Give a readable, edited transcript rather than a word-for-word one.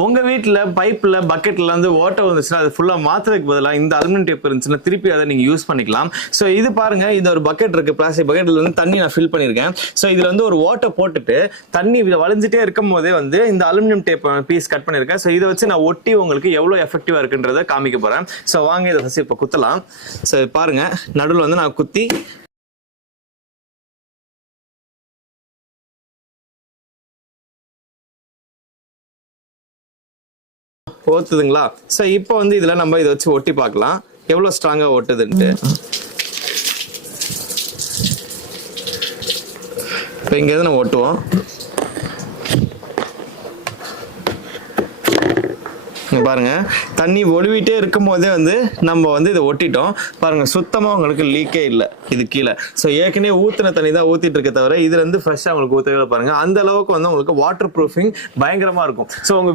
உங்க வீட்டுல பைப்ல பக்கெட்ல வந்து ஓட்டை வந்துச்சுன்னா அது ஃபுல்லா மாத்துறதுக்கு பதிலாக இந்த அலுமினியம் டேப் இருந்துச்சுன்னா திருப்பி அதை நீங்க யூஸ் பண்ணிக்கலாம். ஸோ இது பாருங்க, இந்த ஒரு பக்கெட் இருக்கு, பிளாஸ்டிக் பக்கெட்ல வந்து தண்ணி நான் ஃபில் பண்ணிருக்கேன். ஸோ இதுல வந்து ஒரு ஓட்டை போட்டுட்டு தண்ணி வளைஞ்சிட்டே இருக்கும் போதே வந்து இந்த அலுமினியம் டேப் பீஸ் கட் பண்ணிருக்கேன். ஸோ இதை வச்சு நான் ஒட்டி உங்களுக்கு எவ்வளவு எஃபெக்டிவா இருக்குன்றதை காமிக்க போறேன். ஸோ வாங்க இதை ஃபர்ஸ்ட் இப்போ குத்தலாம். ஸோ பாருங்க, நடுவில் வந்து நான் குத்தி ஓத்துதுங்களா. ஸோ இப்போ வந்து இதுல நம்ம இதை வச்சு ஒட்டி பார்க்கலாம் எவ்வளவு ஸ்ட்ராங்கா ஒட்டுதுன்ட்டு. இப்போ இங்க இருந்து நம்ம ஒட்டுவோம். பாருங்க, தண்ணி ஒழுவிட்டே இருக்கும் போதே வந்து நம்ம வந்து இதை ஒட்டிட்டோம். பாருங்க, சுத்தமா உங்களுக்கு லீக்கே இல்லை இது கீழே. ஸோ ஏற்கனவே ஊத்தின தண்ணி தான் ஊத்திட்டு இருக்க தவிர இதுல இருந்து ஃப்ரெஷ்ஷா உங்களுக்கு ஊத்தவே பாருங்க. அந்த அளவுக்கு வந்து உங்களுக்கு வாட்டர் ப்ரூஃபிங் பயங்கரமா இருக்கும். ஸோ உங்க